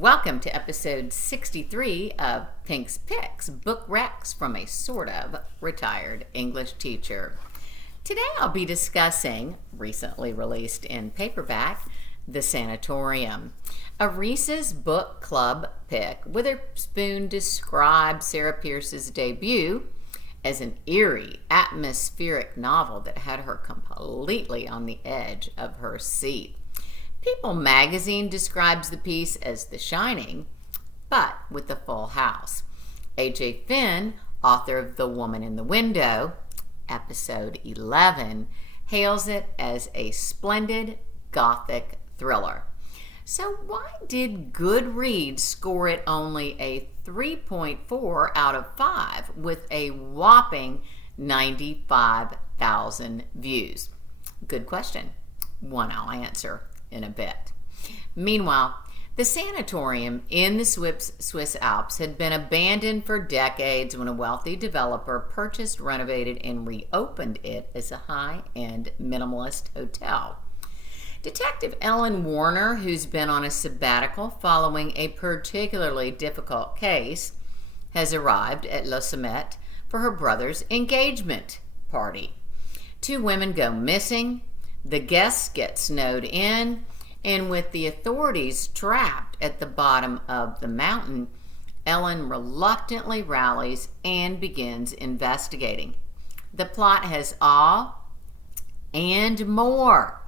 Welcome to episode 63 of Pink's Picks, Book Recs from a sort of retired English teacher. Today I'll be discussing, recently released in paperback, The Sanatorium, a Reese's book club pick. Witherspoon described Sarah Pearse's debut as an eerie, atmospheric novel that had her completely on the edge of her seat. People magazine describes the piece as The Shining, but with the full house. A.J. Finn, author of The Woman in the Window, episode 11, hails it as a splendid Gothic thriller. So why did Goodreads score it only a 3.4 out of 5 with a whopping 95,000 views? Good question. One I'll answer in a bit. Meanwhile, the sanatorium in the Swiss Alps had been abandoned for decades when a wealthy developer purchased, renovated, and reopened it as a high-end minimalist hotel. Detective Elin Warner, who's been on a sabbatical following a particularly difficult case, has arrived at Sommet for her brother's engagement party. 2 women go missing. The guests get snowed in, and with the authorities trapped at the bottom of the mountain, Ellen reluctantly rallies and begins investigating. The plot has all and more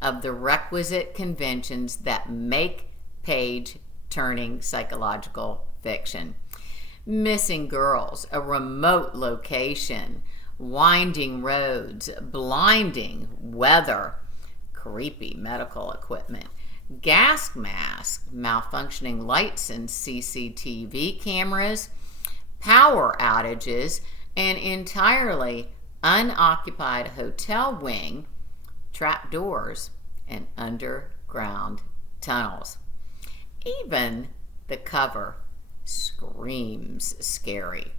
of the requisite conventions that make page-turning psychological fiction. Missing girls, a remote location, winding roads, blinding weather, creepy medical equipment, gas masks, malfunctioning lights and CCTV cameras, power outages, an entirely unoccupied hotel wing, trapdoors, and underground tunnels. Even the cover screams scary.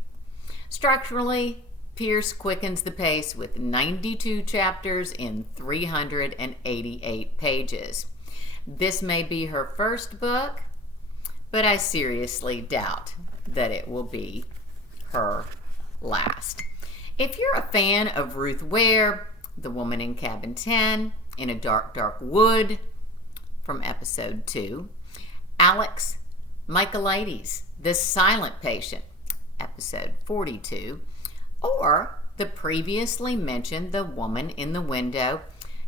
Structurally, Pearse quickens the pace with 92 chapters in 388 pages. This may be her first book, but I seriously doubt that it will be her last. If you're a fan of Ruth Ware, The Woman in Cabin 10, In a Dark, Dark Wood from episode 2, Alex Michaelides, The Silent Patient, episode 42, or the previously mentioned The Woman in the Window,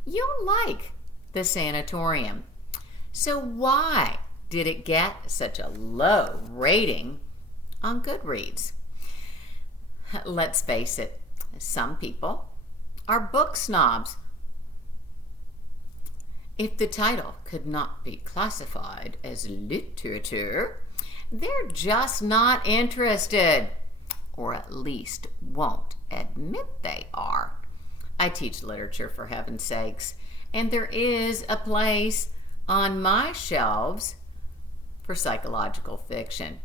you'll like The Sanatorium. So why did it get such a low rating on Goodreads? Let's face it, some people are book snobs. If the title could not be classified as literature, they're just not interested, or at least won't admit they are. I teach literature, for heaven's sakes, and there is a place on my shelves for psychological fiction.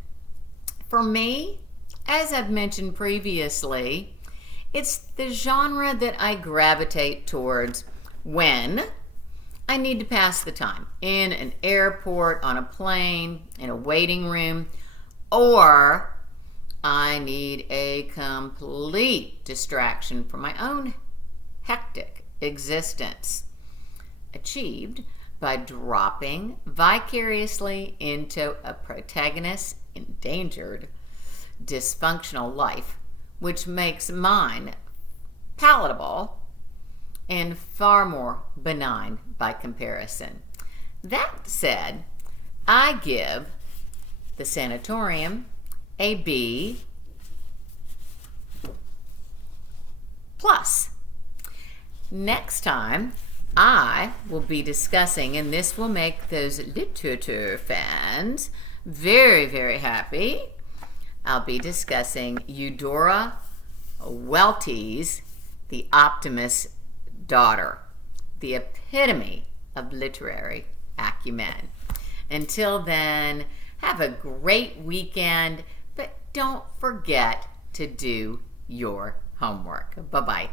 For me, as I've mentioned previously, it's the genre that I gravitate towards when I need to pass the time in an airport, on a plane, in a waiting room, or I need a complete distraction from my own hectic existence, achieved by dropping vicariously into a protagonist's endangered, dysfunctional life, which makes mine palatable and far more benign by comparison. That said, I give The Sanatorium a B+. Next time, I will be discussing, and this will make those literature fans very, very happy, I'll be discussing Eudora Welty's The Optimist's Daughter, the epitome of literary acumen. Until then, have a great weekend, but don't forget to do your homework. Bye-bye.